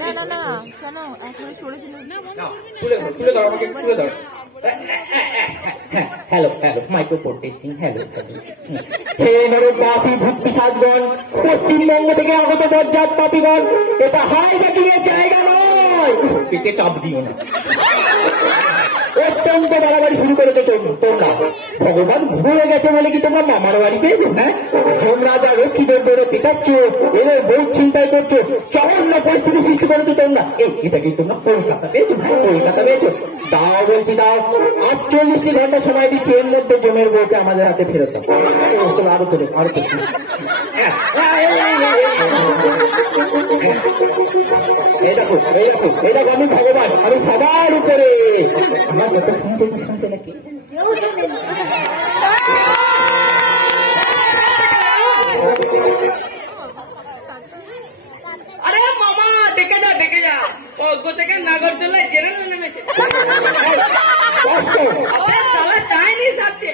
না না না কেন এখন সরেছিল না তুলে দাও আমাকে তুলে দাও hello hello microphone testing hello পাপি ভক্তি সাজগণ পশ্চিমবঙ্গ থেকে আগত বজ্জাত পাপিগণ এটা হাই জাকিং এর জায়গা নয় পেটে চাপ দিও না অত্যন্ত বাড়াবাড়ি শুরু করেছে তোমরা ভগবান ভুলে গেছে বলে কি তোমরা মামার বাড়ি পেয়েছো হ্যাঁ যমরাজা রক্ষীদের দৌড়ে পেটাচ্ছ এদের বই চিন্তায় করছো জঘন্য পরিস্থিতি সৃষ্টি করেছো তোমরা এটা কি তোমরা কলকাতা পেয়েছো হ্যাঁ কলকাতা পেয়েছো দাও বলছি দাও 48টি ঘন্টা সময় দিচ্ছি এর মধ্যে জমের বউকে আমাদের হাতে ফেরত দাও আরো তোলো এই দেখো আমি ভগবান আমি সবার উপরে আমার যত শুনছে নাকি আরে মামা দেখে যা ওগো থেকে নাগরদোলায় জেনারেল নেমেছে চাইনিজ আছে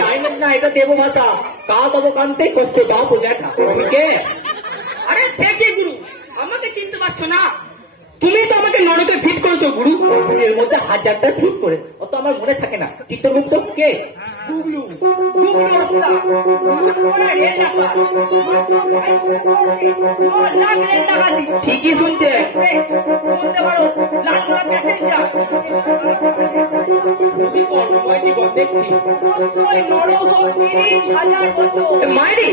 চাইনিজ না এটা দেবো ভাষা কা তবো কানতে করতে দাও বোঝাটা কে আরে সে কি গুরু আমাকে চিনতে পারছো না তুমি তো আমাকে নরকে ফিট করেছো গুরু এর মধ্যে 1000টা ফিট করে অত আমার মনে থাকে না চিত্রগুপ্ত কে গুগলু ঠিকই শুনছে বলতে পারো লাখরা প্যাসেঞ্জার দেখছি মাইরি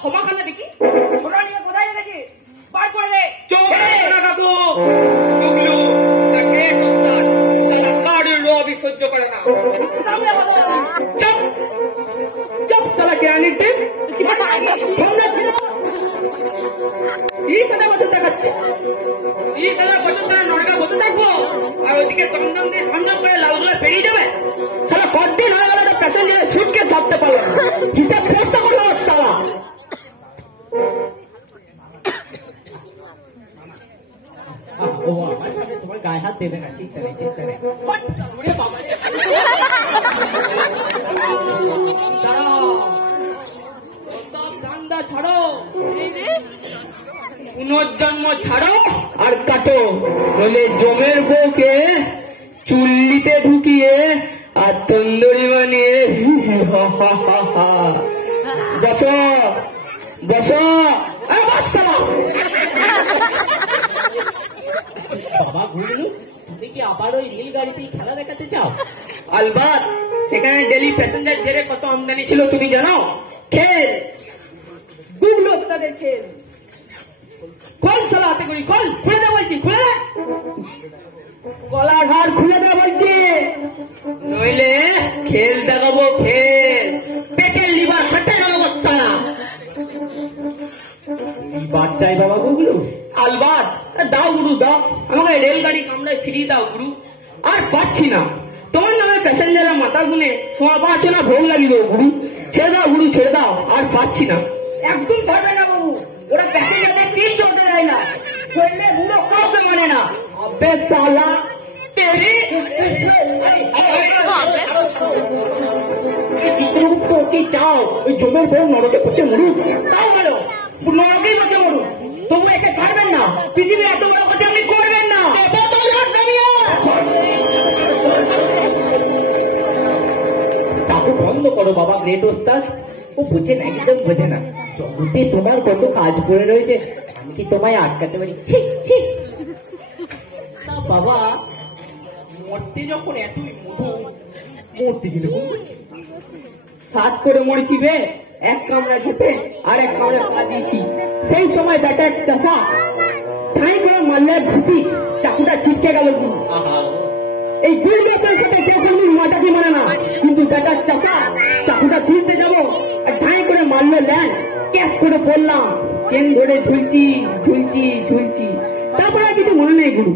ক্ষমা খানা দেখি ছোটা নিয়ে কোথায় গেছে বার করে দে কাকু গুগলু সহ্য করে না চপ সালা জ্ঞানী টিপ বসে থাকবো আর ওইদিকে দমদম দিয়ে ঝমঝম করে লালগুলো বেরিয়ে যাবে সালা কতদিন হয়ে গেল প্যাসেঞ্জারের সুটকে ছাড়তে পারলো হিসাব ফেরস্তা করলো সালা তোমার গায়ে হাত দেবে না চিন্তা নেই ছাড়ো পুনর্জন্ম ছাড়ো আর কাটো বলে জমের বউকে চুল্লিতে ঢুকিয়ে আর তন্দুরি বানিয়ে বসো বাবা গুরু তুমি কি আবার ওই নীল গাড়িতেই খেলা দেখাতে চাও আলবাত সেখানে ডেলি প্যাসেঞ্জার জেরে কত আমদানি ছিল তুমি জানো খেল গুগলো তাদের খেল খোল সালা হাতে করি খোল খুলে দে বলছি খুলে দে গলা ঘাড় খুলে দে বলছি নইলে খেল দেখাবো খেল পেটের লিভার ফাটে যাবো সালা লিভার চাই বাবা গুগলু আলবাত দাও গুরু দাও আমাকে রেলগাড়ি কামড়ায় ফিরিয়ে দাও গুরু আর পাচ্ছি না তোমার নামে প্যাসেঞ্জাররা মাথা গুনে সোয়া পাঁচনা ভোগ লাগিয়ে দেবো গুরু ছেড়ে দাও গুরু ছেড়ে দাও আর পাচ্ছি না একদম ছাড়বে না বাবু ওরা প্যাসেঞ্জারদের তিন চলতে দেয় না করলে বুড়ো কাউকে মানে না আবে সালা চিত্রগুপ্ত কি চাও ওই জমের বউ নরকে পচে মরুক তাও ভালো নরকেই পচে মরুক তোমরা একে ছাড়বেন না পৃথিবী এত বড় কথা আপনি করবেন না চাকু বন্ধ করো বাবা গ্রেট ওস্তাদ ও বোঝে না একদম বোঝে না জগতে তোমার কত কাজ করে রয়েছে আমি কি তোমায় আটকাতে পারি বাবা মরতে যখন এতই মধু মরতে গেলে সাত করে মরেছি বে এক কামড়া খেতে আর এক কামড়া পা দিয়েছি সেই সময় বেটা এক চাষা ঠাই করে মারলে ঘুষি চাকুটা ছিটকে গেল এই দুইটা পয়সাটা কেউ কোনদিন মজাকি মানে না কিন্তু বেটার চাষা চাকুটা তুলতে যাবো আর ঠাই করে মারলে ল্যান্ড ক্যাশ করে পড়লাম চেন ধরে ঝুলছি তারপরে কিছু মনে নেই গুরু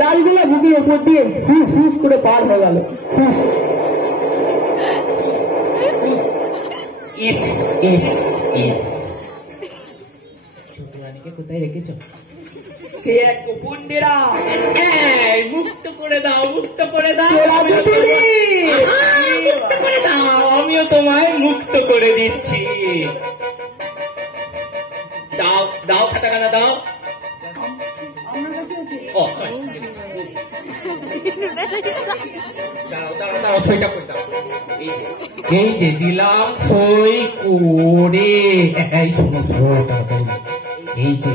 লালগোলা বুকের ওপর দিয়ে ফুস করে পার হয়ে গেল ছোট রানীকে কোথায় রেখেছ সে এক গোপন ডেরা মুক্ত করে দাও আমিও তোমায় মুক্ত করে দিচ্ছি দাও দাও খাতাখানা দাও। ও sorry। দাও দাও দাও সইটা কই দাও। এই যে দিলাম সই করে। এই শোনো সইটা দাও। এই যে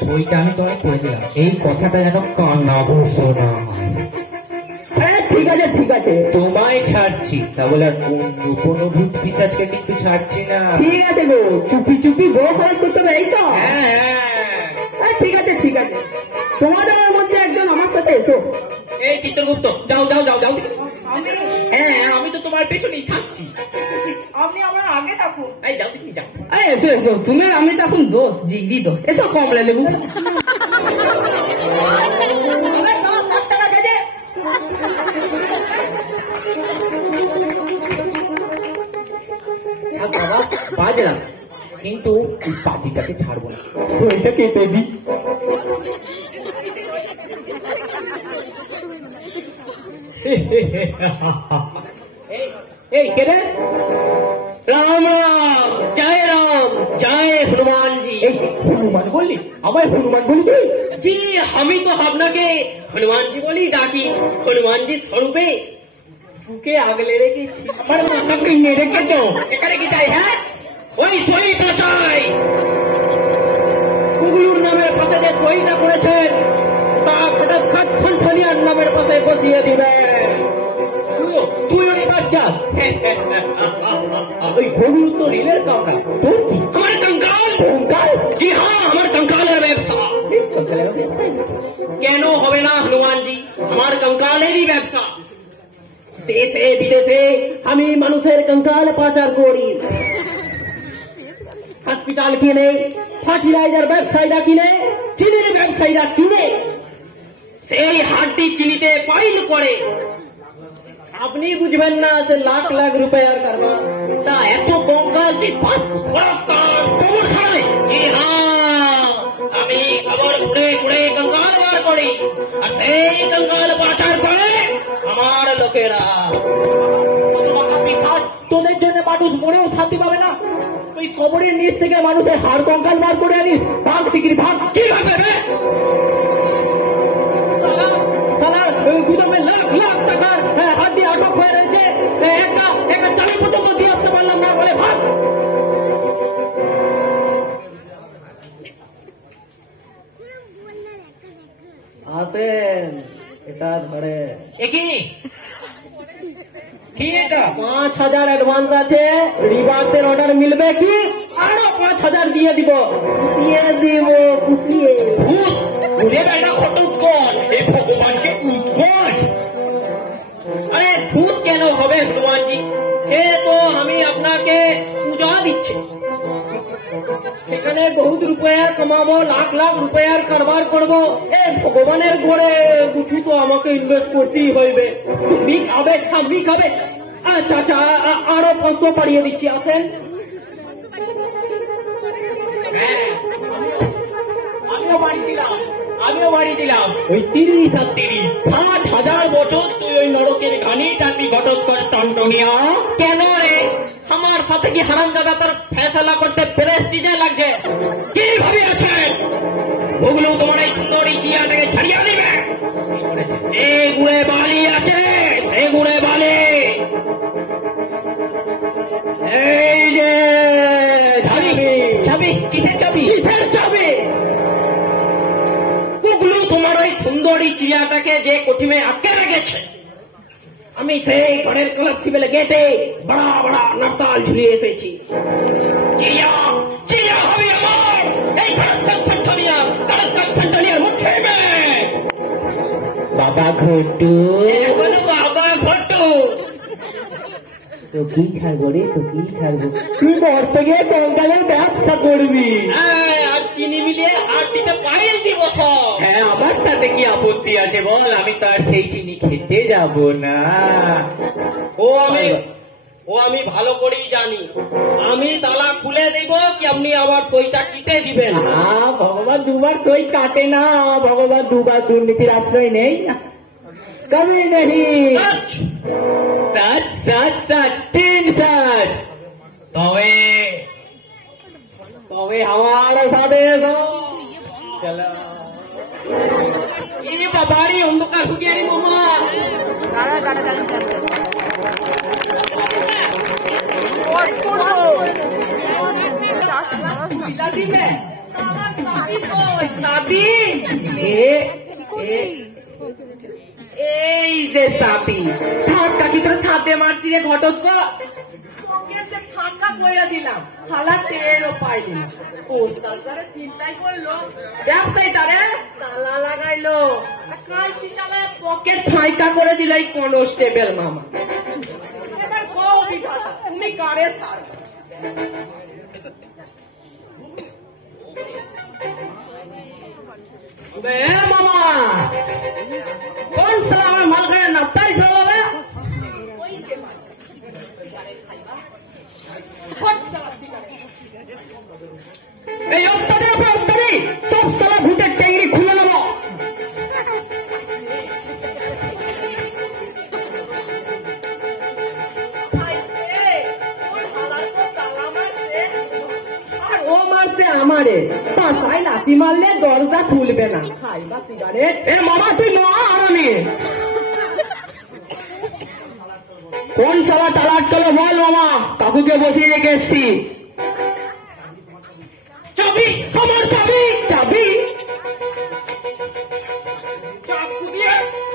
সইটা আমি তোমায় করে দিলাম, এই কথাটা যেন কান্না বসো না। হ্যাঁ ঠিক আছে ঠিক আছে, তোমায় ছাড়ছি, তা বলে আর কোনো ভূত পিশাচকে কিন্তু ছাড়ছি না। ঠিক আছে গো, চুপি চুপি বড় খরচ করতে হবে, এই তো? হ্যাঁ হ্যাঁ ঠিক আছে ঠিক আছে, তোমাদের মধ্যে একজন আমার সাথে এসো। এই চিত্রগুপ্ত যাও যাও যাও যাও। হ্যাঁ আমি তো তোমার পেছনেই থাকছি। আপনি আমার আগে থাকুন। এই যাও তুমি যাও। আরে এসো এসো, তুমি আমি তো এখন দোষ জিগি দোষ, এসো কমলা লেবু। বাবা বাজলাম, কিন্তু এই পাপিটাকে ছাড়বো না। সইটা কেটে দি। এই কে রে? রাম রাম, জয় রাম, জয় হনুমান জি। এই হনুমান বললি? আমায় হনুমান বলি তুই? জি আমি তো আপনাকে হনুমান জি বলি ডাকি, হনুমান জি স্বরূপে বুকে আগলে রেখেছি। আমার মাথাকে নিয়ে রেখেছ, এখানে কি চাই? হ্যাঁ ওই সইটা চাই। কুগলুর নামের পাশে যে সইটা করেছেন তা হঠাৎ খাট ফুলফলিয়ার নামের পাশে বসিয়ে দিবেন। তুইও নিবার চাস? ওই হলুদ তো রেলের কামরা, তোর কি? আমার कंकाल। कंकाल? জি হ্যাঁ আমার कंकाলের ব্যবসা। কেন হবে না হনুমান জি, আমার कंकालेরই ব্যবসা। দেশে বিদেশে আমি মানুষের কঙ্কাল পাচার করি। হসপিটাল কিনে, ফার্টিলাইজার ব্যবসায়ীরা কিনে, চিনির ব্যবসায়ীরা কিনে, সেই হাড্ডি চিনিতে পাইল করে। আপনি বুঝবেন না সে লাখ লাখ রুপয়ার কারবার। তা এত কঙ্কাল যে খবর খায়। জি হ্যাঁ আমি খবর ঘুরে ঘুরে कंकाल বার করি, আর সেই कंकाल পাচার করে আমার লোকেরা। তোদের জন্য মানুষ মরেও শান্তি পাবে না। ওই খবরের নিচ থেকে মানুষের হাড় কঙ্কাল বার করে আনিস, ভাগ শিগগির ভাগ। কি হবে রে? গুদামে লাখ লাখ টাকার হাড্ডি আটক হয়ে রয়েছে, একটা চাবি পর্যন্ত দিয়ে আসতে পারলাম না বলে ভাগ। আসেন, এটা ধরে। কি কি এটা? 5,000 অ্যাডভান্স আছে, রিবার্সের অর্ডার মিলবে কি? আরো 5,000 দিয়ে দিব। খুশিয়ে দিব, খুশিয়ে। ঘুরে বেড়া ফটোৎকট, এই ভগবানকে উৎকট। আরে ঘুষ কেন হবে হনুমানজি? হে তো আমি আপনাকে পূজা দিচ্ছি। সেখানে বহুত রুপয়ার কমাবো, লাখ লাখ রুপয়ার কারবার করবো। এ ভগবানের ঘরে কিছু তো আমাকে ইনভেস্ট করতেই হইবে। তুমি খাবে, খাবি খাবে। আচ্ছা আচ্ছা, আরো 500 বাড়িয়ে দিচ্ছি, আসেন। হ্যাঁ আমিও বাড়ি দিলাম। ওই 30 আর 30 60,000 বছর তুই ওই নরকের ঘানি টানবি ঘটোৎকচ টনটনিয়া। কেন রে? আমার সাথে কি হারামজাদা তোর ফেসলা করতে প্রেস্টিজে লাগছে? কি ভাবি আছে ওগুলো তোমার এই সুন্দরী চিয়াটাকে ছাড়িয়ে দিবে? সে গুড়ে বালি আছে, সে গুড়ে বালি। এই যে চাবি, চাবি কিসের চাবি? কিসের চাবি? কুগলু তোমার ওই সুন্দরী চিয়াটাকে যে কোঠিমে আটকে রেখেছে, আমি সেই ঘরের কলাপসিবেলে গেটে বড়া বড়া নকতাল ঝুলিয়ে এসেছি। চিয়া চিয়া হবে আমার এই ঠনঠনিয়ার মুখে মে। বাবা ঘটু, বলো বাবা ঘটু। তো কি ছাড়বো রে, তো কি ছাড়বো? তুই মরতে গিয়ে কঙ্কালের ব্যবসা করবি। হ্যাঁ আর চিনি মিলিয়ে হাত দিতে পাইল দিব। হ্যাঁ আমার তাতে কি আপত্তি আছে বল? আমি তো আর সেই চিনি খেতে যাব না। ও আমি ভালো করেই জানি। আমি তালা খুলে দেব কি আপনি আবার সইটা কেটে দিবেন? ভগবান দুবার সই কাটে না, ভগবান দুবার দুর্নীতির আশ্রয় নেই, কবি নেই। सच सच सच तीन सच। তবে তবে আমার সাথে এসো। চলো। এই বাবারি অন্ধকার ঢুকে রে মামা। এই যে সাপি ঠাক্কা কি তোর সাপে মারছি রে ঘটক ফাঁকা করে দিলাম খালা টেরও পাইনি না চিন্তাই করলো ব্যবসায়ী তারে তালা লাগাইলো কাঁচি চালায় পকেট ফাঁকা করে দিল এই কনস্টেবল মামা। এবার কও বিধাতা তুমি কারে সার মামা কোন সালা আমার মালখানে নাস্তাই ছিল এই ওস্তাদের উপর ওস্তাদি সব সালা ভূতের ট্যাংরি খুলে নেব। আর ও মারছে আমারে পাশায় লাথি মারলে দরজা খুলবে না। খাইবা সিগারেট এ মামা তুই না আরামে কোন সালা তালাক চলো বল মামা কাকুকে বসিয়ে রেখে এসছি। চাবি আমার চাবি চাবি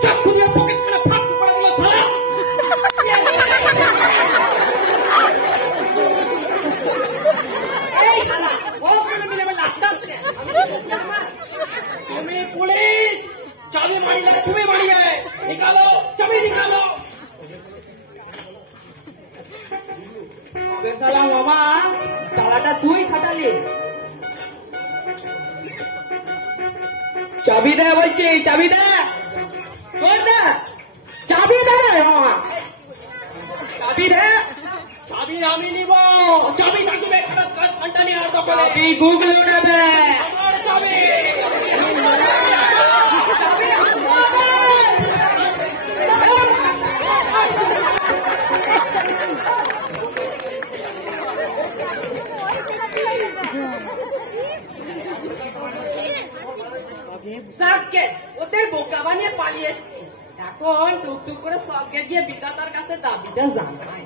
চাকু দিয়ে পকেট খানে ফাঁক করে দিল সালা। এই শালা ও কোন মিলে লাগতাছে তুমি পুলিশ চাবি মারিলে তুমি মারিয়ে নিকালো চাবি নিকালো। সালা মামা তালাটা তুই খাটালি চাবি দে বলছি চাবি দে চাবি দে মামা চাবি দে চাবি আমি নিব চাবি থাকিবে ঘন্টা নিয়ে আর দখলে গুগল উঠাবে আমার চাবি ওদের বোকা বানিয়ে পালিয়ে এসছি এখন টুকটুক করে স্বর্গে গিয়ে বিধাতার কাছে দাবিটা জানাই।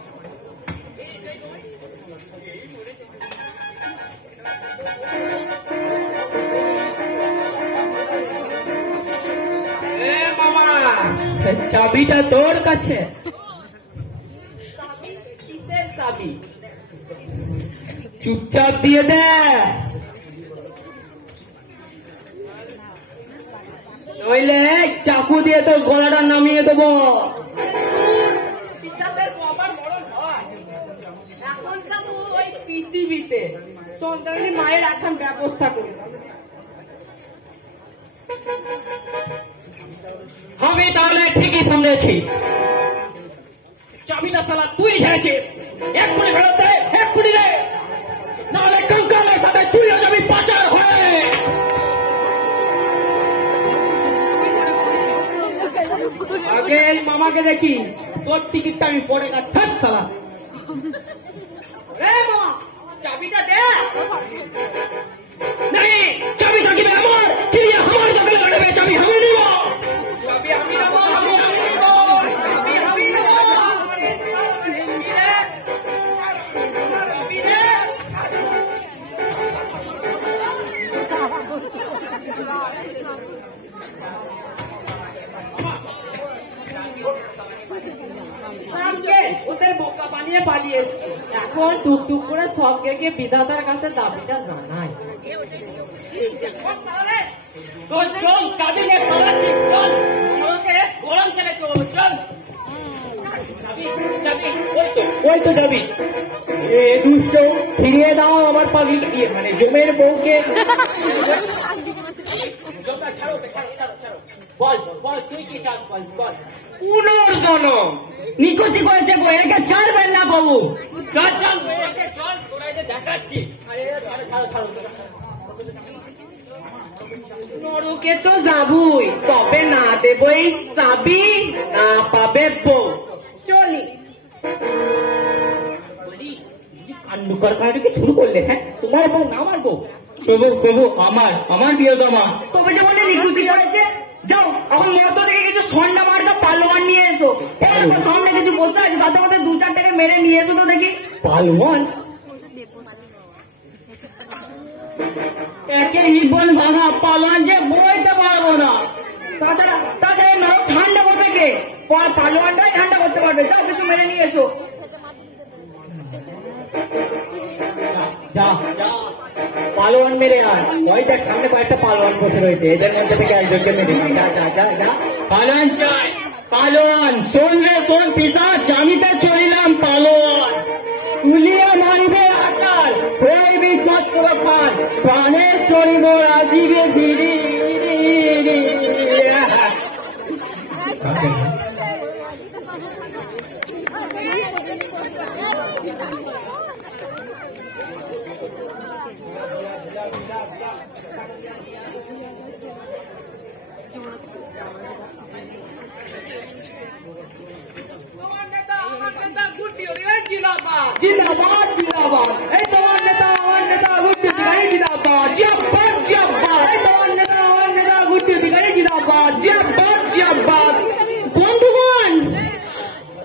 মামা চাবিটা তোর কাছে কিসের চাবি চুপচাপ দিয়ে দে নইলে চাকু দিয়ে তোর গলাটা নামিয়ে দেবো। এখন ওই পৃথিবীতে সন্তানের মায়ের এখন ব্যবস্থা করি আমি তাহলে ঠিকই সামনেছি চাবিটা সালা তুই ঝেড়েছিস এক্ষুনি ফেরত দে এক্ষুনি দে নাহলে কঙ্কালের সাথে তুইও যাবি পাচার হয়ে। আগে এই মামাকে দেখি তোর টিকিটটা আমি পড়ে কাট সালা। মামা চাবিটা দে नहीं चाबी থাকিবে আমার চিড়িয়া আমার দখলে লড়বে চাবি আমি নিব চাবি আমি নেব আমি নিব চাবি আমি নেব ওদের বোকা বানিয়ে পালিয়ে এসছি এখন টুকটুক করে সবকে গিয়ে বিধাতার কাছে দাবিটা জানাই। চল চল চাবি নিয়ে পালাচ্ছি চল গরম চলে চল চল চাবি ওই তো চাবি এ দুষ্ট ফিরিয়ে দাও আমার পাগলি দিয়ে মানে জমের বউকে বল বল তুই কি চাস বল বল পুনর্জন্ম নিকুচি করেছে গো একে ছাড়বেন না বাবু চল চল চল তোরা দেখাচ্ছি নরকে তো যাবই তবে না দেবই চাবি না পাবে বউ চলি কান্ডুকার কারণে শুরু করলে? হ্যাঁ, তোমার বউ না আমার বউ? প্রভু প্রভু, আমার প্রিয়তমা। তবে যে বলে নিকুচি করেছে, যাও এখন মতো থেকে কিছু সন্ডা মার্কা পালোয়ান নিয়ে এসো। সামনে কিছু বসে আছে, তাতে মধ্যে 2-4 টাকা মেরে নিয়ে এসো তো দেখি। পালোয়ান? একে জীবন ভাঙা পালোয়ান যে বইতে পারবো না। তাছাড়া নরম ঠান্ডা করবে কে? পালোয়ানটাই ঠান্ডা করতে পারবে। যাও কিছু মেরে নিয়ে এসো। যা যা, পালোয়ান মেরে আয়। ওই দেখ সামনে কয়েকটা পালোয়ান বসে রয়েছে, এদের মধ্যে থেকে একজনকে মেরে আয়। যা যা যা যা। পালোয়ান চাই, পালোয়ান। শোন রে শোন পিশাচ, আমি তো চলিলাম পালোয়ান। তুলিয়া মারিবে আকার, হইবি চত্র পান, প্রাণে চড়িব রাজিবে ধীরে। জিন্দাবাদ জিন্দাবাদ। এই তোমার নেতা আমার নেতা গুড্ডু অধিকারী জিন্দাবাদ। জিয়াবাদ জিয়াবাদ। এই তোমার নেতা আমার নেতা গুড্ডু অধিকারী জিন্দাবাদ। জিয়াবাদ জিয়াবাদ। বন্ধুগণ,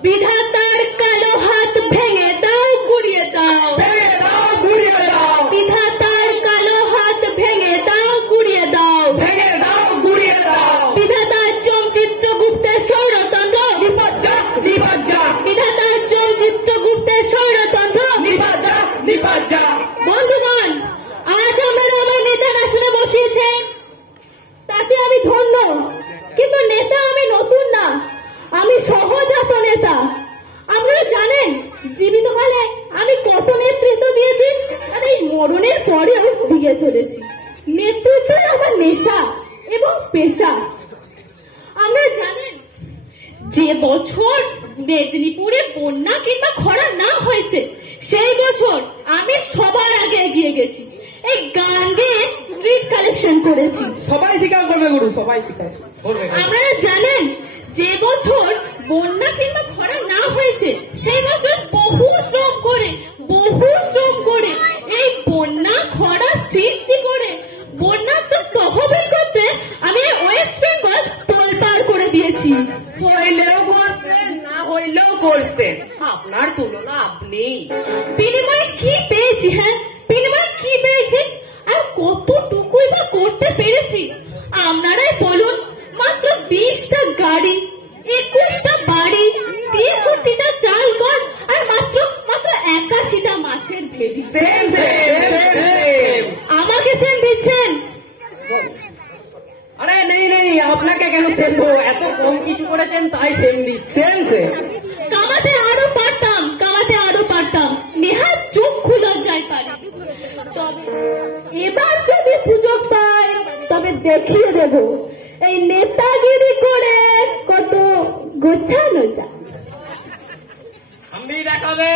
বিধাতার কালো হাত ভেঙে দাও, গুড়িয়ে দাও। ভেঙে দাও গুড়িয়ে দাও। বিধাতার কালো হাত ভেঙে দাও, গুড়িয়ে দাও। ভেঙে দাও গুড়িয়ে দাও। বিধাতার চিত্রগুপ্তের স্বৈরতন্ত্র নিপাত যা নিপাত যা। বিধাতার চিত্রগুপ্তের স্বৈরতন্ত্র নিপাত যা নিপাত যা। বন্ধুগণ, আজ আপনারা আমার নেতার আসনে বসিয়েছেন, তাতে আমি ধন্য। কিন্তু নেতা আমি নতুন না, আমি সহজাত নেতা। আপনারা জানেন জীবিতকালে আমি কত নেতৃত্ব দিয়েছি, আর এই মরণের পরে আমি দিয়ে চলেছি। নেতৃত্ব আমার নেশা এবং পেশা। আপনারা জানেন যে বছর মেদিনীপুরে বন্যা কিংবা খরা না হয়েছে, সেই বছর আমি সবার আগে এগিয়ে গেছি। এই গান গেয়ে রিট কালেকশন করেছি। সবাই স্বীকার করবে গুরু, সবাই স্বীকার করবে। আপনারা জানেন যে বছর বন্যা কিংবা খরা না হয়েছে, সেই বছর বহু শ্রম করে এই বন্যা খরা সৃষ্টি করে বন্যার তো তহবিল করতে আমি ওয়েস্ট বেঙ্গল তোলপাড় করে দিয়েছি। হইলেও করছেন, না হইলেও করছেন, আপনার তুলনা আপনি। বিনিময়ে কি পেয়েছি? হ্যাঁ, বিনিময়ে কি পেয়েছি আর কতটুকুই বা করতে পেরেছি? আপনারাই বলুন। মাত্র 20টা গাড়ি, 21টা বাড়ি, 63টা চাল ঘর আর মাত্র 81টা মাছের ভেড়ি। Same same. আমাকে সেম দিচ্ছেন? আরে নেই নেই, আপনাকে কেন সেম দেবো? এত কম কিছু করেছেন তাই সেম দিচ্ছেন। কামাতে আরো পারতাম, নেহাত চক্ষু লজ্জায় পারি। তবে এবার যদি সুযোগ পাই, তবে দেখিয়ে দেব এই নেতাগিরি করে কত গোছানো যায়। আমি দেখাবে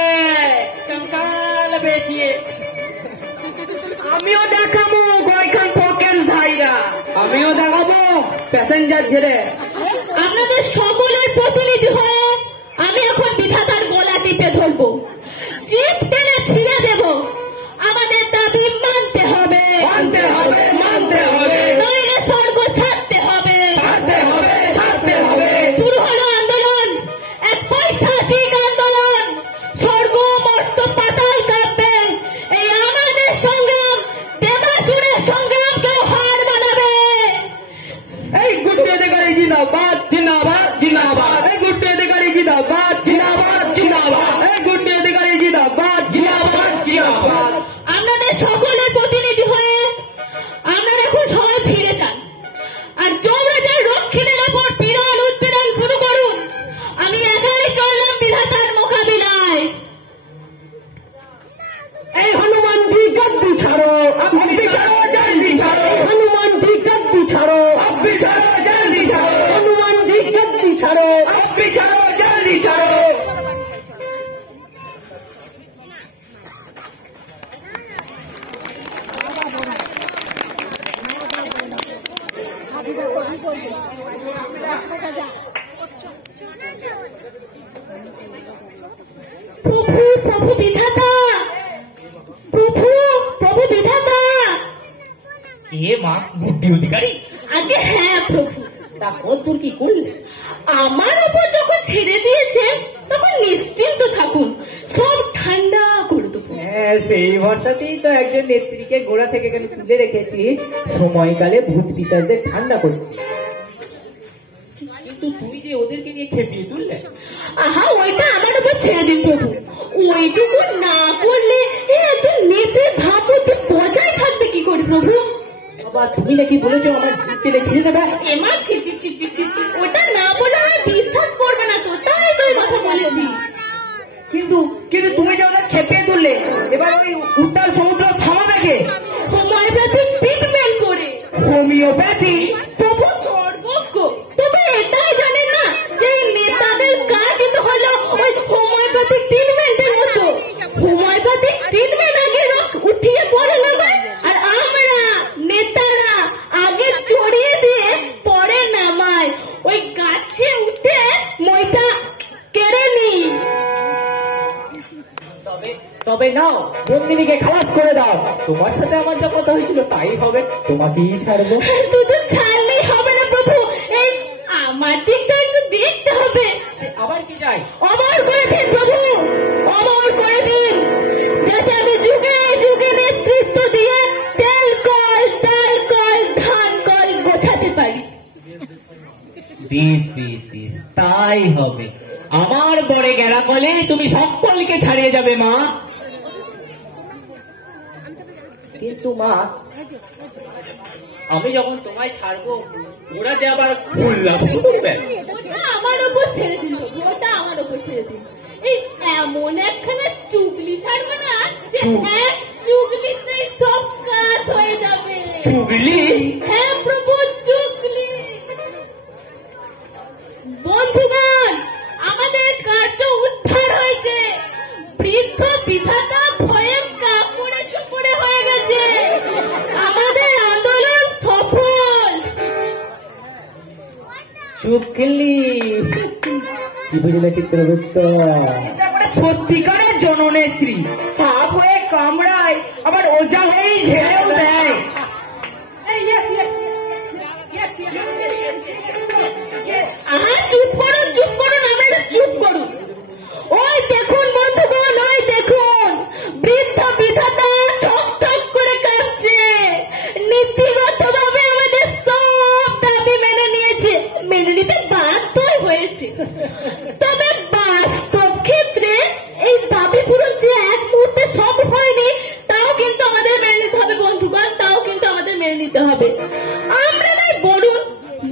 কঙ্কাল বেচিয়ে। আমিও দেখাবো গয়খান পকেট ঝাইরা। আমিও দেখাবো প্যাসেঞ্জার ঝেড়ে। আপনাদের সকলের প্রতিনিধি হয়ে আমি এখন বিধাতার গলা টিপে ধরবো, জিপ টেনে ছিঁড়ে দেব। আমাদের দাবি মানতে হবে, মানতে হবে মানতে হবে। নইলে স্বর্গ ছাড়তে হবে। ছাড়তে হবে ছাড়তে হবে। শুরু হলো আন্দোলন, এক পৈশাচিক আন্দোলন। স্বর্গ মর্ত পাতাল কাঁপবে। এই আমাদের সংগ্রাম দেবাসুরের সংগ্রামকেও হার মানাবে। এই গুড্ডু অধিকারী জিন্দাবাদ জিন্দাবাদ জিন্দাবাদ। এই গুড্ডু অধিকারী জিন্দাবাদ জিন্দাবাদ জিন্দাবাদ। এই গুড্ডু অধিকারী জিন্দাবাদ জিন্দাবাদ জিন্দাবাদ। আপনাদের সকলের প্রতিনিধি হয়ে আপনারা এখন সবাই ফিরে যান আর যৌবরাজের রক্ষিণের ওপর পীড়ন উৎপীড়ন শুরু করুন। আমি একাই চললাম বিধাতার মোকাবিলায়। এই হনুমান জি গদ্দি ছাড়ো, আপনি ছাড়ো জলদি ছাড়ো। হনুমান জি গদ্দি ছাড়ো, আপনি ছাড়ো জলদি ছাড়ো। হনুমান জি গদ্দি ছাড়ো, আপনি ছাড়ো জলদি ছাড়ো। প্রভু প্রভু বিধাতা, কে মা? বুদ্ধি অধিকারী? আগে হ্যাঁ প্রভু। তা কতদূর কি করলে? আমার উপর যখন ছেড়ে দিয়েছে তখন নিশ্চিন্ত থাকুন, সব ঠান্ডা করে দেবো। হ্যাঁ, সেই ভরসাতেই তো একজন নেত্রীকে গোড়া থেকে এখানে তুলে রেখেছি, সময়কালে ভূত পিশাচদের ঠান্ডা করতে। কিন্তু তুমি যে ওদেরকে নিয়ে খেপিয়ে তুললে। আহা, ওইটা আমার উপর ছেড়ে দিন প্রভু। ওইটুকু না করলে একজন নেত্রীর ভাবমূর্তি বজায় থাকবে কি করে প্রভু? বাবা, তুমি নাকি বলেছো আমার ভূত পেলে ছিঁড়ে নেবে? এমা ছি ছি ছি ছি ছি ছি, ওটা না বলে আমি বিশ্বাস করবে না তো, তাই তো এই কথা বলেছি। কিন্তু কিন্তু তুমি যে ওদের খেপিয়ে তুললে, এবার ওই উত্তাল সমুদ্র থামাবে কে? হোমিওপ্যাথি ট্রিটমেন্ট করে। হোমিওপ্যাথি? প্রভু সর্বজ্ঞ, তবে এটাই জানেন না যে এই নেতাদের কাজ কিন্তু হলো ওই হোমিওপ্যাথিক ট্রিটমেন্টের মতো। হোমিওপ্যাথিক ট্রিটমেন্ট আগে রোগ উঠিয়ে পড়ে লাগায়, আর আমরা নেতারা আগে চড়িয়ে দিয়ে পরে নামায়, ওই গাছে উঠে মইটা কেড়ে নিই। তবে নাও, বন্দিনীকে খালাস করে দাও। তোমার সাথে আমার যা কথা হয়েছিল তাই হবে, তোমাকেই ছাড়বো। শুধু ছাড়লেই হবে না প্রভু, এই আমার দিকটা একটু দেখতে হবে। আবার কি চাই? অমর করে দিন প্রভু, অমর করে দিন, যাতে আমি যুগে যুগে নেতৃত্ব দিয়ে তেল কল, ডাল কল, ধান কল গোছাতে পারি। বেশ বেশ বেশ, তাই হবে। আমার বরে গেরা কলে তুমি সকলকে ছাড়িয়ে যাবে মা। কিন্তু মা, আমি যখন তোমায় ছাড়বো, ওরা যে আবার উল্লাস করবে। ওটা আমার উপর ছেড়ে দিন প্রভু, ওটা আমার উপর ছেড়ে দিন। এই এমন একখানা চুগলি ছাড়বে না যে এক চুগলিতেই সব কাজ হয়ে যাবে। চুগলি? হ্যাঁ প্রভু, চুগলি। বন্ধুগণ, আমাদের কার্য উদ্ধার হয়েছে। বৃদ্ধ বিধাতা ভয়ে কাপড়ে চুপড়ে হয়ে গেছে। আমাদের আন্দোলন সফল। চুকলি কি বুঝলে চিত্রগুপ্ত? সত্যিকারের জননেত্রী, সাপ হয়ে কামড়ায়, আবার ওজা হয়েই ঝেড়েও দেয়। চুপ করুন, চুপ করুন, আপনারা চুপ করুন। ওই দেখুন বন্ধুগণ, ওই দেখুন, বৃদ্ধ বিধাতা ঠক ঠক করে কাঁপছে। নীতিগতভাবে আমাদের সব দাবি মেনে নিয়েছে, মেনে নিতে বাধ্যই হয়েছে। তবে বাস্তব ক্ষেত্রে এই দাবি পূরণ যে এক মুহূর্তে সম্ভব হয়নি, তাও কিন্তু আমাদের মেনে নিতে হবে বন্ধুগণ, তাও কিন্তু আমাদের মেনে নিতে হবে। আমরা নাই বলুন,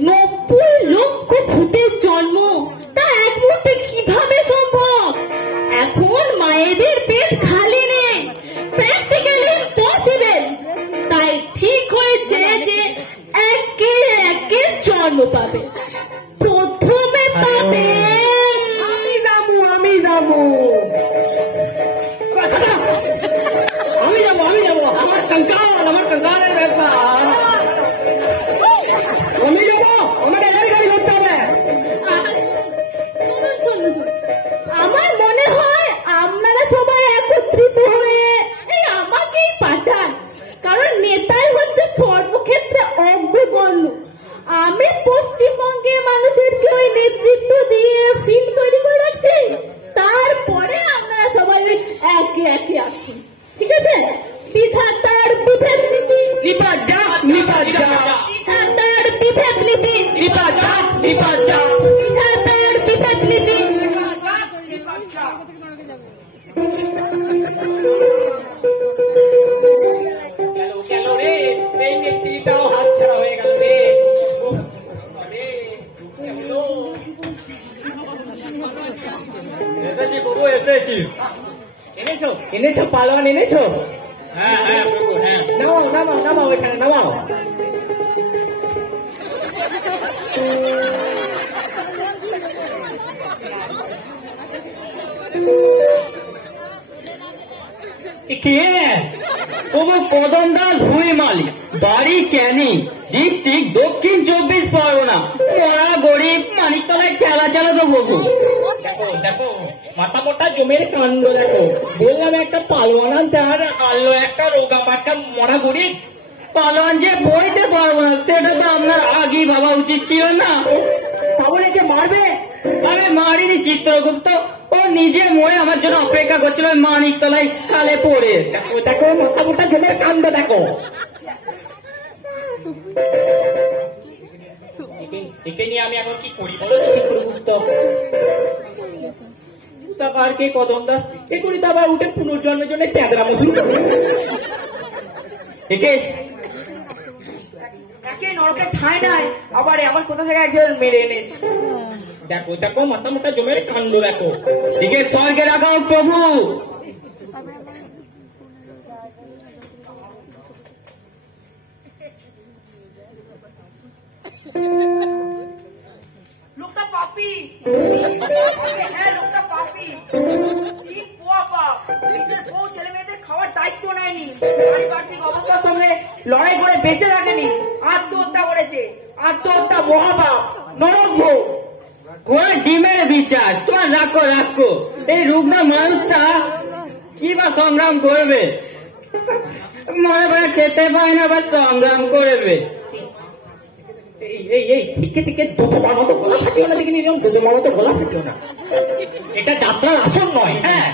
90 লক্ষ ভূতের জন্ম, তা এক মুহূর্তে কিভাবে সম্ভব? এখন মায়েদের পেট খালি নেই, প্র্যাকটিক্যালি ইম্পসিবল। তাই ঠিক হয়েছে যে একে একে জন্ম পাবে। প্রথমে পাবে আমি যাবো, আমি যাবো, আমি যাবো, আমি যাবো। আমার কঙ্কাল, আমার কঙ্কালের ব্যাপার। আমি যাবো, আমার এলাকায় গাড়ি ধরতে হবে। আমার মনে হয় আপনারা সবাই একত্রিত হয়ে এই আমাকেই পাঠান, কারণ নেতাই হচ্ছে সর্বক্ষেত্রে অগ্রগণ্য। আমি পশ্চিমবঙ্গের মানুষদেরকে ওই নেতৃত্ব দিয়ে ফিল্ড তৈরি করে রাখছি, তারপরে আপনারা সবাই একে একে আসুন, ঠিক আছে? বিধাতার বিভেদ নীতি, নিপাত যা, নিপাত যা, বিধাতার বিভেদ নীতি, নিপাত যা, নিপাত যা। বিধাতার বিভেদ নীতি। গেল গেল রে, এই নেত্রীটাও হাত ছাড়া হয়ে গেল রে। উফ, আরে, গেল। এসেছি বাবু, এসেছি। এনেছো, এনেছো, পালোয়ান এনেছো? হ্যাঁ হ্যাঁ বাবু, হ্যাঁ। নামাও, নামাও, নামাও, এখানে নামাও। কে? তবু কদম দাস ভুঁইমালি, বাড়ি ক্যানি, ডিস্ট্রিক্ট দক্ষিণ 24 পরগনা। ওরা গরিব, মানিকতলায় খেলা চালাতো বহু। দেখো দেখো, মাথা মোটা জমের কাণ্ড দেখো। বললাম একটা পালোয়ান আনতে, আর আনলো একটা রোগা পাট্টা মরা গরিব। পালোয়ান যে বইতে পারবো না সেটা তো আপনার আগেই ভাবা উচিত ছিল না। তাহলে কে মারবে? আরে মারিনি চিত্রগুপ্ত, ও নিজে মরে আমার জন্য অপেক্ষা করছিল ওই মানিক তলায় খালে পড়ে। দেখো মোটা মোটা জমের কাণ্ড দেখো। একে নিয়ে আমি এখন কি করি বলো তো চিত্রগুপ্ত? আর কে কদম দাস এ করি তো আবার উঠে পুনর্জন্মের জন্য ট্যাগরা মধু একে একে নরকে ঠাঁই নাই, আবার আমার কোথা থেকে একজন মেরে এনেছে। দেখো দেখো মাথা মোটা জমের কাণ্ড দেখো। একে স্বর্গে রাখাও প্রভু। লোকটা পাপি। হ্যাঁ লোকটা পাপি। কি পোয়া পাপ, নিজের বউ ছেলে মেয়েদের খাওয়ার দায়িত্ব নেয়নি, পারিপার্শ্বিক অবস্থার সঙ্গে লড়াই করে বেঁচে রাখেনি, আত্মহত্যা করেছে। আত্মহত্যা মহাপাপ, নরক ভোগ। কোন ডিমের বিচার? তোমার রাখো রাখো, এই রুগ্ন মানুষটা কি বা সংগ্রাম করবে? মনে করে খেতে পায় না বা সংগ্রাম করবে। ঠিক তোমার মতো গলা ফাটিও না, দেখিনি তোমার মতো গলা ফাটিও না। এটা যাত্রার আসন নয়। হ্যাঁ,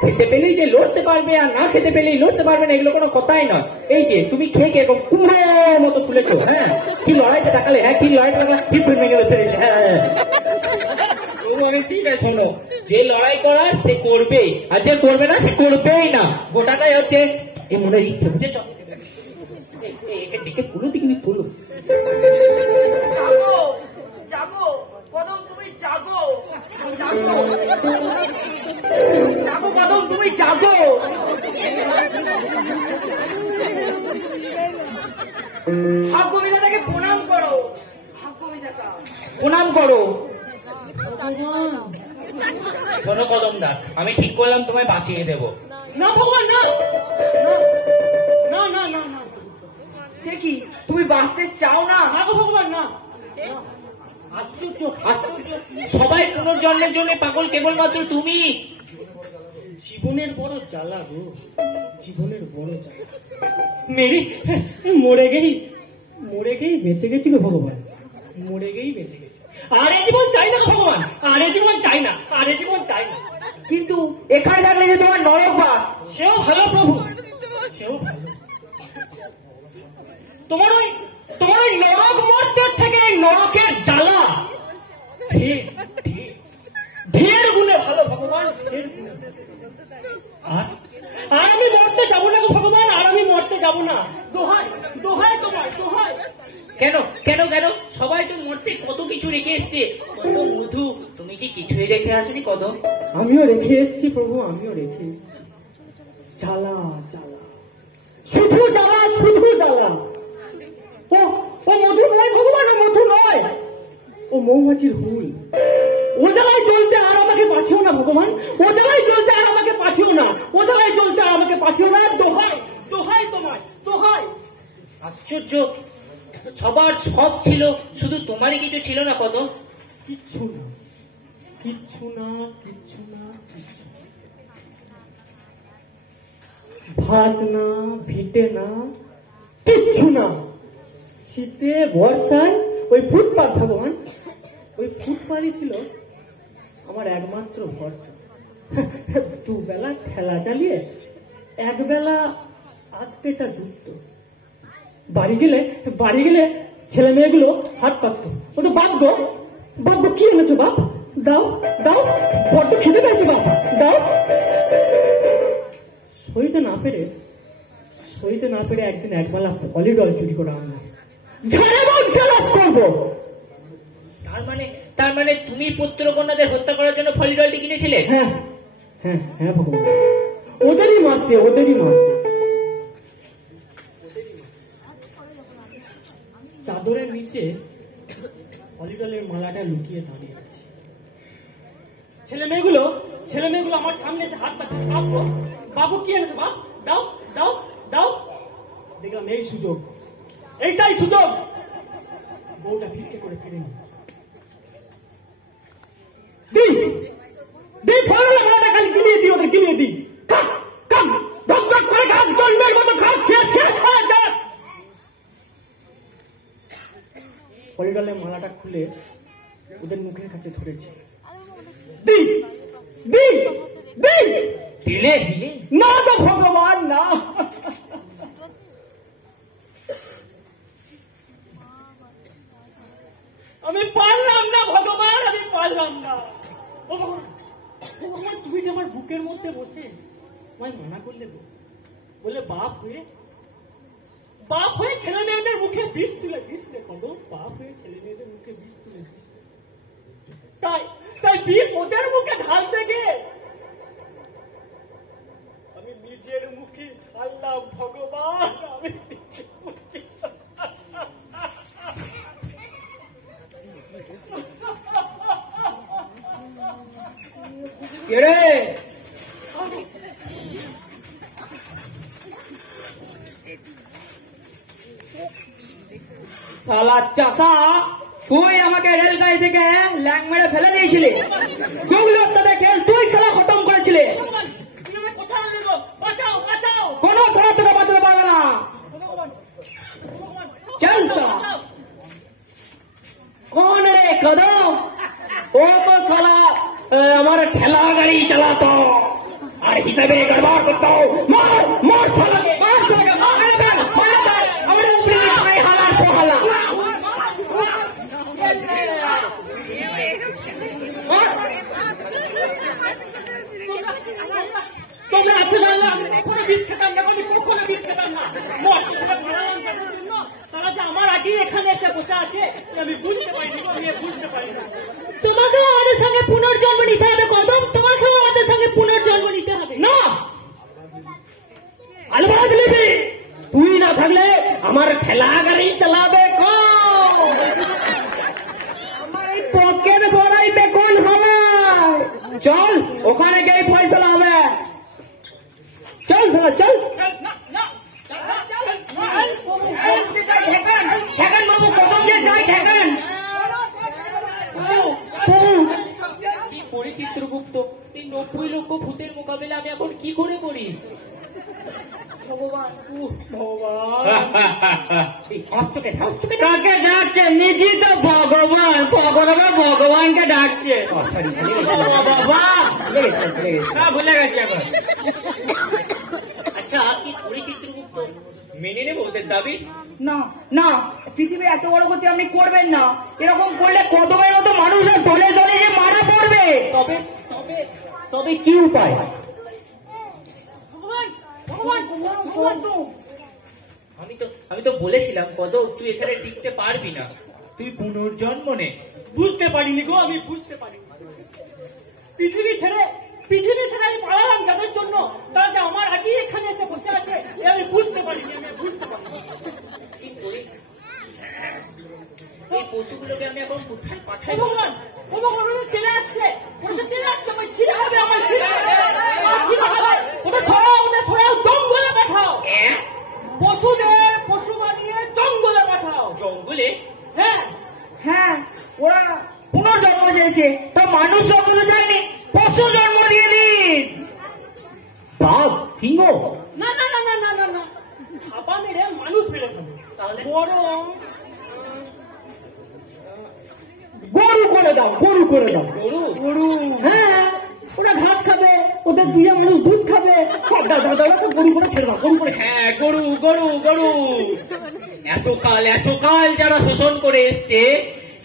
খেতে পেলেই যে লড়তে পারবে আর না খেতে পেলেই লড়তে পারবে না, এগুলো কোনো কথাই নয়। এই যে তুমি খেয়ে এরকম কুমড়োর মতো ফুলেছো। হ্যাঁ, কি লড়াইটা দেখালে, হ্যাঁ কি লড়াইটা দেখালে, ঠিক ভেঙে গেছে। হ্যাঁ ঠিক আছে শোনো, যে লড়াই করার সে করবেই, আর যে করবে না সে করবেই না। গোটাটাই হচ্ছে এই মনের ইচ্ছে, বুঝেছ? দিকে পুরো দিকে পুরো জাগো জাগো কদম, তুমি জাগো জাগো জাগো কদম, তুমি জাগো। ভাগ্য বিধাতাকে প্রণাম করো, ভাগ্য বিধাতা প্রণাম করো। শোনো কদম দা, আমি ঠিক করলাম তোমায় বাঁচিয়ে দেবো। না ভগবান না, না না না না, সে কি তুমি বাঁচতে চাও না? ভগবান না, সবাই পুনর্জন্মের জন্য পাগল, কেবলমাত্র তুমি। জীবনের বড় জ্বালা গো, জীবনের বড় জ্বালা। মেরি মরে গেই বেঁচে গেছি গো ভগবান, মরে গেই বেঁচে গেছি। আরে জীবন চাই না ভগবান, আরে জীবন চাই না, আরে জীবন চাই না। কিন্তু এখানে থাকলে যে তোমার নরক বাস, সেও ভালো প্রভু, সেও ভালো। তোমার ওই নরক মর্তের থেকে এই নরকের জ্বালা ঢের গুণে ভালো ভগবান, ঢের গুণে। আর আমি মরতে যাবো না গো ভগবান, আর আমি মরতে যাবো না। দোহাই দোহাই তোমার, দোহাই। কেন কেন কেন? সবাই তো মরতে কত কিছু রেখে এসছে। কত মধু, তুমি কি কিছুই রেখে আসনি কদম? আমিও রেখে এসছি প্রভু, আমিও রেখে এসছি। জ্বালা জ্বালা, শুধু জ্বালা, শুধু জ্বালা। ও মধু নয় ভগবান, ও মধু নয়, ও মৌমাছির হুল। ও জ্বালায় জ্বলতে আর আমাকে পাঠিও না ভগবান, ও জ্বালায় জ্বলতে আর আমাকে পাঠিও না, ও জ্বালায় জ্বলতে আর আমাকে পাঠিও না। দোহাই দোহাই তোমার, দোহাই। আশ্চর্য, সবার সব ছিল, শুধু তোমারই কিছু ছিল না কদম। কিচ্ছু না, কিচ্ছু না, কিচ্ছু না, কিচ্ছু না। ভাত না, ভিটে না, কিচ্ছু না। শীতে বর্ষায় ওই ফুটপাত ভগবান, ওই ফুটপাতই ছিল আমার একমাত্র ভরসা। দুবেলা খেলা চালিয়ে একবেলা আধ পেটা যুক্ত। বাড়ি গেলে ছেলে মেয়েগুলো হাত পাতত, ও তো বাপ গো, বাপ গো কি এনেছো বাপ, দাও দাও, বড্ড খেতে পেয়েছে বাপ, দাও। সইতে না পেরে একদিন একবেলা পলিডল চুরি করে আনলাম, করবো। তার মানে তুমি পুত্র কন্যাদের হত্যা করার জন্য ফলিডলটি কিনেছিলে? হ্যাঁ হ্যাঁ হ্যাঁ ভগবান, ওদেরই মারতে। চাদরের নিচে ফলিডলের মালাটা লুকিয়ে দাঁড়িয়ে আছে। ছেলে মেয়েগুলো আমার সামনে এসে হাত পাচ্ছে, বাবু কি এনেছে বাপ, দাও দাও দাও। দেখলাম এই সুযোগ, এইটাই সুযোগ, বউটা ভিক্ষে করে ফিরে নি। ফলটা খালি কিনে দিই, ওদের কিনে দিই। ধক ধক করে ঘাস জন্মের মতো ঘাস খেয়ে শেষ হয়ে যাক। পলিডলের মালাটা খুলে ওদের মুখের কাছে ধরেছে। দিন দিন দিন দিলে দিলে না তো ভগবান না। আমি পারলাম না ভগবান, আমি পারলাম না। ভগবান ভগবান, তুমি যে আমার বুকের মধ্যে বসে আমায় মানা করলে গো, বলে বাপ হয়ে ছেলে মেয়েদের মুখে বিষ তুলে দিস রে কদম, বাপ হয়ে ছেলে মেয়েদের মুখে বিষ তুলে দিস। তাই বিষ ওদের মুখে ঢালতে গিয়ে আমি নিজের মুখে ঢাললাম ভগবান। আমি কে শালা চাষা, তুই আমাকে রেলগাড়ি থেকে ল্যাং মেরে ফেলে দিয়েছিলি। গুগল ওস্তাদের খেল তুই শালা খতম করেছিলি। কোন শালা তোকে বাঁচাতে পারবে না। চল কোন রে কদম? ও তো শালা আমার ঠেলা গাড়ি চালাতো আর হিসাবে গড়বড় করতো। মার মার শালাকে, মার শালাকে, মার আমার উপরে নাই হালা পোহালা। তোমরা আছে না কোনো বিষ খেতাম না, কোনো বিষ খেতাম না। তারা যে আমার আগে এখানে এসে বসে আছে আমি বুঝতে পারিনি, আমি বুঝতে পারিনি। তোমাকেও আমাদের সঙ্গে পুনর্জন্ম নিতে হবে কদম, তোমাকেও আমাদের সঙ্গে পুনর্জন্ম নিতে হবে। না আলবাদ নিবি, তুই না থাকলে আমার ঠেলা গাড়ি চালাবে কম। আমার এই পকেট ভরাইতে কোন হবে? চল ওখানে গিয়ে ফয়সালা হবে। চল শালা চল। ঠেকান বাবু, কদম যে যাই ঠেকান। কি করি চিত্রগুপ্ত, এই 90 লক্ষ ভূতের মোকাবিলা আমি এখন কি করে করি? ভগবান কাকে ডাকছে? নিজেই তো ভগবান, ভগবানকে ডাকছে। ভুলে গেছি এখন। আচ্ছা কি করি চিত্রগুপ্ত, মেনে নেব ওদের দাবি? না না, পৃথিবী এত বড় ক্ষতি আপনি করবেন না। এরকম করলে কদমের মতো মানুষের দলে দলে যে মারা পড়বে। তবে তবে তবে কি উপায়? আমি তো বলেছিলাম কদম, তুই এখানে টিকতে পারবি না, তুই পুনর্জন্ম নে। বুঝতে পারিনি গো, আমি বুঝতে পারিনি। পৃথিবী ছেড়ে আমি পালালাম যাদের জন্য, তারা যে আমার আগে এখানে এসে বসে আছে আমি বুঝতে পারিনি, আমি বুঝতে পারিনি। কি করি? এই পশুগুলোকে আমি এখন কোথায় পাঠাই? ভগবান টেনে আসছে, ওই ছিঁড়ে হবে, আমার ছিঁড়ে হবে, ওটা সরাও, জঙ্গলে পাঠাও। পশু বানিয়ে জঙ্গলে পাঠাও। জঙ্গলে? হ্যাঁ হ্যাঁ, ওরা পুনর্জন্ম চেয়েছে, তা মানুষ জন্ম চায়নি, পশু জন্ম দিয়ে দিন। বাঘ, সিংহ? না, ছাপা মেরে মানুষ মেরে খাবে। তাহলে বরং গরু করে দাও। গরু? হ্যাঁ, ওরা ঘাস খাবে, ওদের দুইটা মানুষ দুধ খাবে। গরু করে ছেড়ে দাও, গরু করে। হ্যাঁ, গরু। এতকাল যারা শোষণ করে এসছে,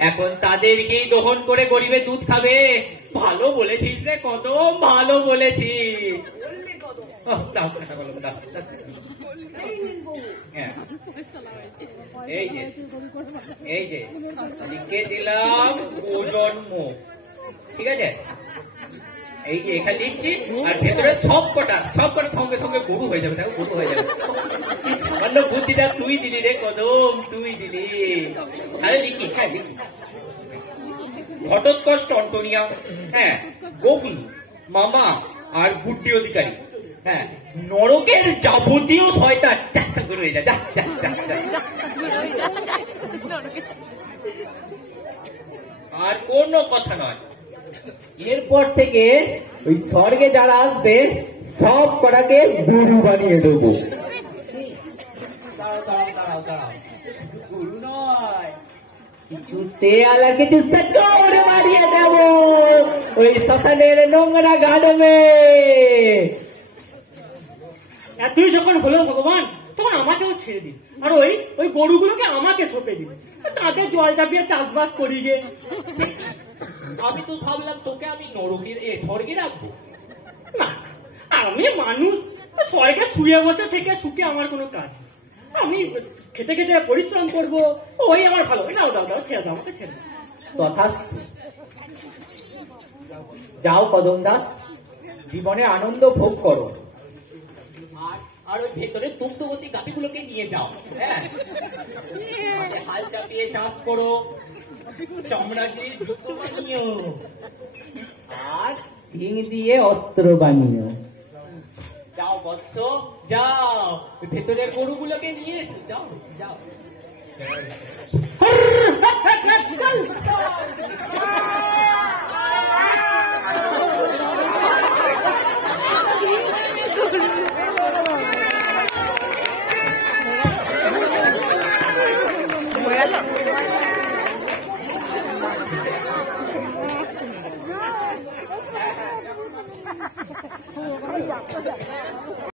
এখন তাদেরকেই দহন করে গরিবের দুধ খাবে। ভালো বলেছিস রে কদম, ভালো বলেছিস। এই যে লিখে দিলাম প্রজন্ম, ঠিক আছে? এই যে এখানে লিখছি, আর ভেতরে সব কটা সঙ্গে সঙ্গে গরু হয়ে যাবে, গরু হয়ে যাবে। সামান্য বুদ্ধিটা তুই দিলি রে কদম, তুই দিলি। তাহলে লিখি, হ্যাঁ লিখি। ঘটোৎকচ টন্টনিয়া, হ্যাঁ, গোকুল মামা আর গুড্ডি অধিকারী, হ্যাঁ, নরকের যাবতীয় শয়তান করে হয়ে যা। আর কোনো কথা নয়, এরপর থেকে ওই স্বর্গে যারা আসবে সব কটাকে গরু বানিয়ে দেবো। দাঁড়াও দাঁড়াও, গরু নয়, কিছু শেয়াল আর কিছু শেকড় মারিয়ে দেব ওই শ্মশানের নোংরা গাড়বে। তুই যখন হলো ভগবান তখন আমাকেও ছেড়ে দিন, আর ওই গরুগুলোকে আমাকে সঁপে দিন, তাদের জল চাপিয়ে চাষবাস করি গে। আমি তো ভাবলাম তোকে আমি নরকের স্বর্গে রাখবো। না, আমি মানুষ, স্বর্গে শুয়ে বসে থেকে সুখে আমার কোনো কাজ নেই। আমি খেতে খেতে পরিশ্রম করবো, ওই আমার ভালো। নাও দাও দাও, ছেড়ে দাও, আমাকে ছেড়ে দাও। তথা যাও কদম দাস, জীবনে আনন্দ ভোগ করো, আর ওই ভেতরে দুগ্ধবতী গাভীগুলোকে নিয়ে যাও। হ্যাঁ, হাল চাপিয়ে চাষ করো, চামড়া দিয়ে জুতো বানিও, আর সিং দিয়ে অস্ত্র বানিও। যাও বৎস, যাও ভেতরে গরুগুলোকে নিয়ে এসো, যাও যাও।